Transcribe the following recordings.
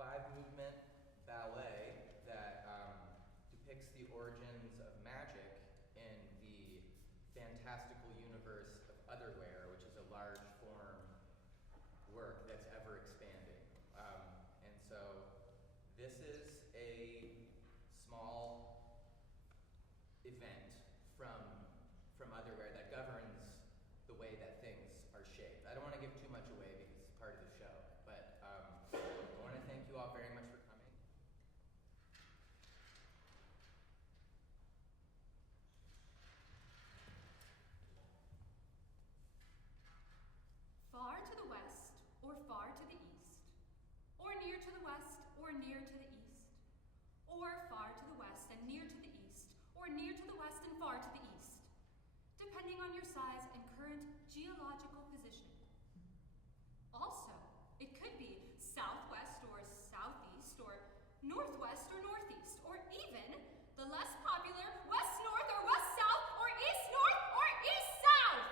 5-movement ballet that depicts the origins of magic in the fantastical universe of Otherwhere, which is a large form work that's ever expanding. And so this is a small event from Otherwhere that governs the way that things are shaped. I don't want to give too much away because it's part of the show, but I want to thank you all very much for coming. Far to the west, or far to the east, or near to the west, or near to the east, or far to the west and near to the east, or near to the west and far to the east, depending on your size and current geological position. Also, it could be southwest or southeast, or northwest or northeast, or even the less popular west-north or west-south, or east-north or east-south,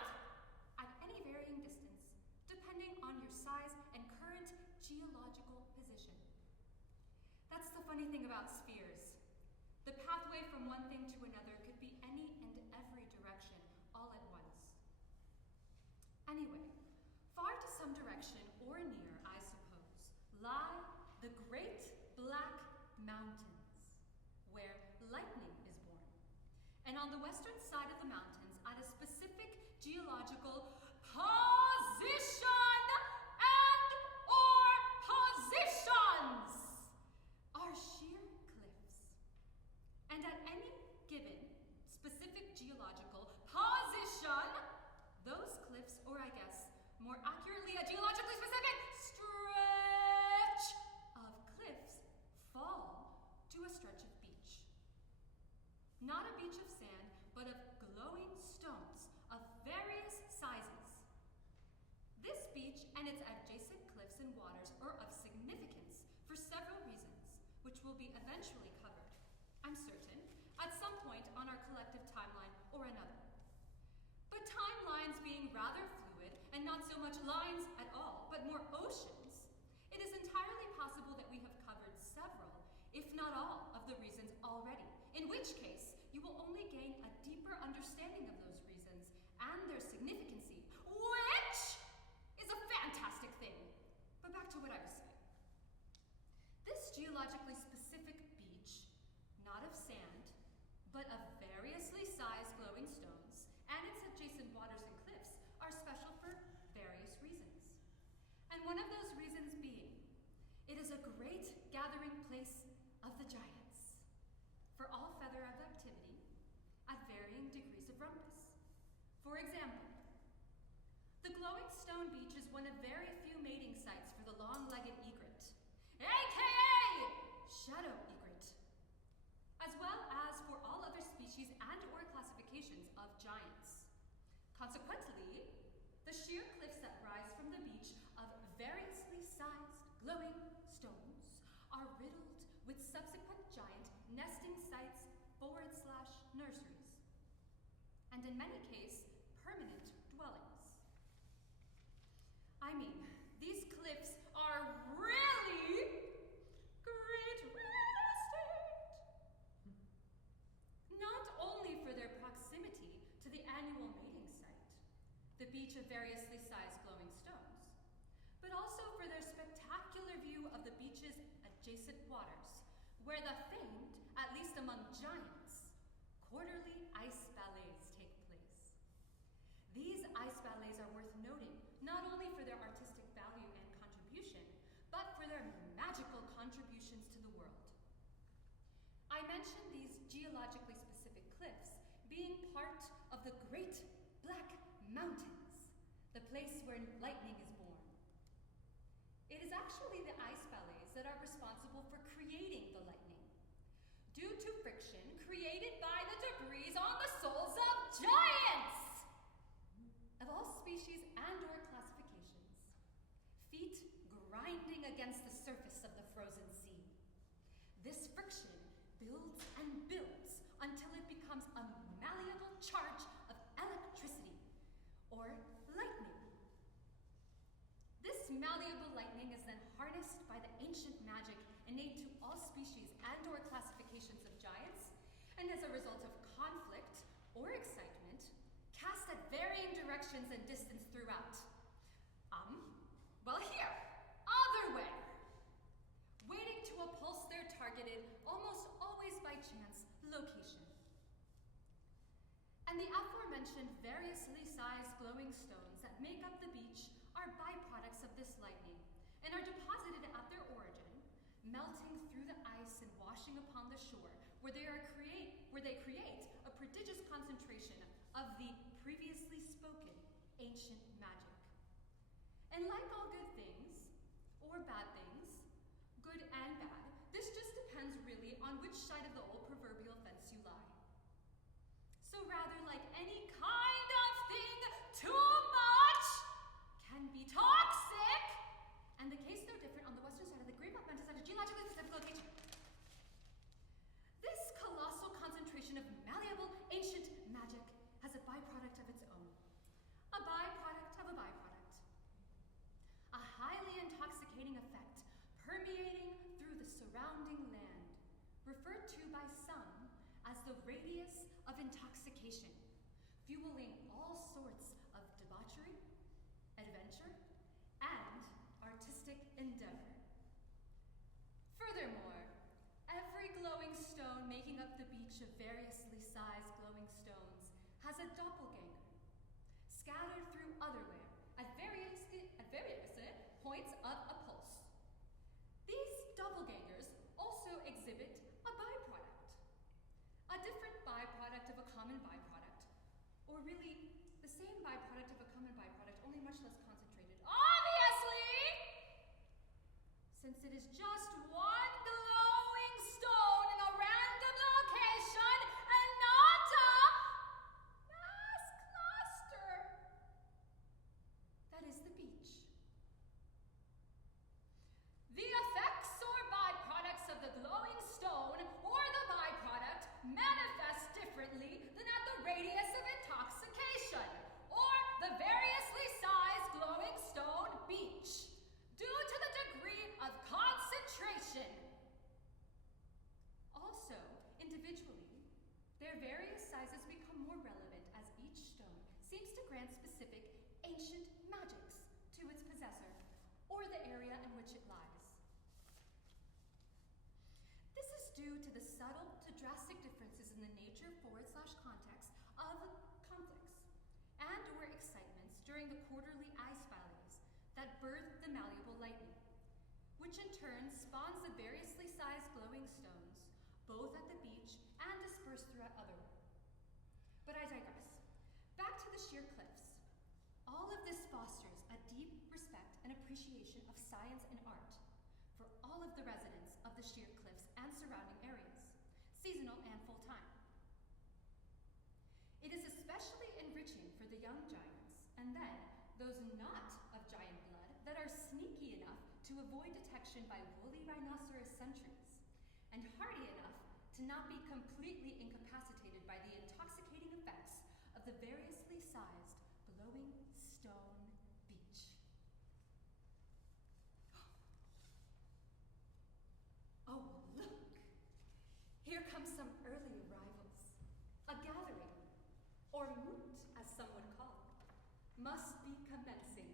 at any varying distance, depending on your size and current geological position. That's the funny thing about spheres. The pathway from one thing to another could be any and every direction all at once. Anyway, far to some direction or near, I suppose, lie the Great Black Mountains, where lightning is born. And on the western side of the mountains, at a specific geological position and/or positions, are sheer cliffs. And at any given specific geological position, those cliffs, or I guess more accurately, a geologically specific stretch of cliffs, fall to a stretch of beach. Not a beach of sand, but of glowing stones of various sizes. This beach and its adjacent cliffs and waters are of significance for several reasons, which will be eventually covered, I'm certain, at some point on our collective timeline or another. But timelines being rather fluid, and not so much lines at all, but more oceans, it is entirely possible that we have covered several, if not all, of the reasons already, in which case you will only gain a deeper understanding of those reasons and their significancy, which is a fantastic thing. But back to what I was saying. This geologically specific beach, not of sand, but of variously sized glowing stones, and its adjacent waters and cliffs are special for various reasons. And one of those reasons being, it is a great gathering place of the giants, for all feather of activity at varying degrees of rumpus. For example, the glowing stone beach is one of very few mating sites for the long-legged egret, aka shadow egret, as well as for all other species and or classifications of giants. Consequently, the sheer cliffs that rise from the beach of variously sized glowing stones are riddled with subsequent giant nesting sites / nurseries, and in many cases, permanent dwellings. I mean, these cliffs are really great real estate. Not only for their proximity to the annual mating site, the beach of variously sized glowing stones, but also for their spectacular view of the beach's adjacent waters, where the famed, at least among giants, quarterly ice ballets take place. These ice ballets are worth noting, not only for their artistic value and contribution, but for their magical contributions to the world. I mentioned these geologically specific cliffs being part of the Great Black Mountains, the place where lightning is born. It is actually the ice ballets that are responsible for creating the lightning, due to friction created by the debris on the soles of giants of all species and or classifications, feet grinding against the surface of the frozen sea. This friction builds and builds until it becomes a malleable charge of electricity, or lightning. This malleable lightning is then harnessed by the ancient magic innate to all species and/or classifications of giants, and as a result of conflict or excitement, cast at varying directions and distance throughout. Well here, Otherwhere, waiting to oppulse their targeted, almost always by chance, location. And the aforementioned variously sized glowing stones that make up the beach are byproducts of this lightning, and are deposited at their origin, melting through the ice and washing upon the shore, where they create a prodigious concentration of the previously spoken ancient magic. And like all good things, or bad things, good and bad, this just depends really on which side of the old proverbial fence you lie. So rather, like any kind of thing, too much can be toxic, and the case no different on the western side of the Great Mountains at a geologically specific location. This colossal concentration of malleable ancient magic has a byproduct of its own. A byproduct of a byproduct. A highly intoxicating effect permeating through the surrounding land, referred to by some as the radius of intoxication, fueling all sorts of debauchery, adventure, and artistic endeavor. Furthermore, every glowing stone making up the beach of variously sized glowing stones has a doppelganger, scattered through Otherwhere at various points of a pulse. These doppelgangers also exhibit a byproduct, a different byproduct of a common byproduct, or really the same byproduct of a common byproduct, only much less concentrated. Obviously! Since it is just one glowing stone in a random location and not a mass cluster. That is the beach. The effects or byproducts of the glowing stone or the byproduct manifest differently than at the radius of intoxication or the variously sized glowing stone beach, due to the degree of concentration. Also, individually, their various sizes become more relevant as each stone seems to grant specific ancient magics to its possessor or the area in which it lies. This is due to the subtle to drastic differences in the nature /context of conflicts and/or excitements during the quarterly ice valleys that birth the malleable lightning, which in turn spawns the variously sized glowing stones, both at the beach and dispersed throughout Otherwhere. But I digress. Back to the sheer cliffs. All of this fosters a deep respect and appreciation of science and art for all of the residents of the sheer cliffs and surrounding areas, seasonal and full-time. It is especially enriching for the young giants, and then those not of giant blood that are sneaky enough to avoid detection by woolly rhinoceros sentries, and hardy enough to not be completely incapacitated by the intoxicating effects of the variously sized glowing stone beach. Oh, look! Here come some early arrivals. A gathering, or moot, as some would call it, must be commencing.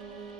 Mm-hmm.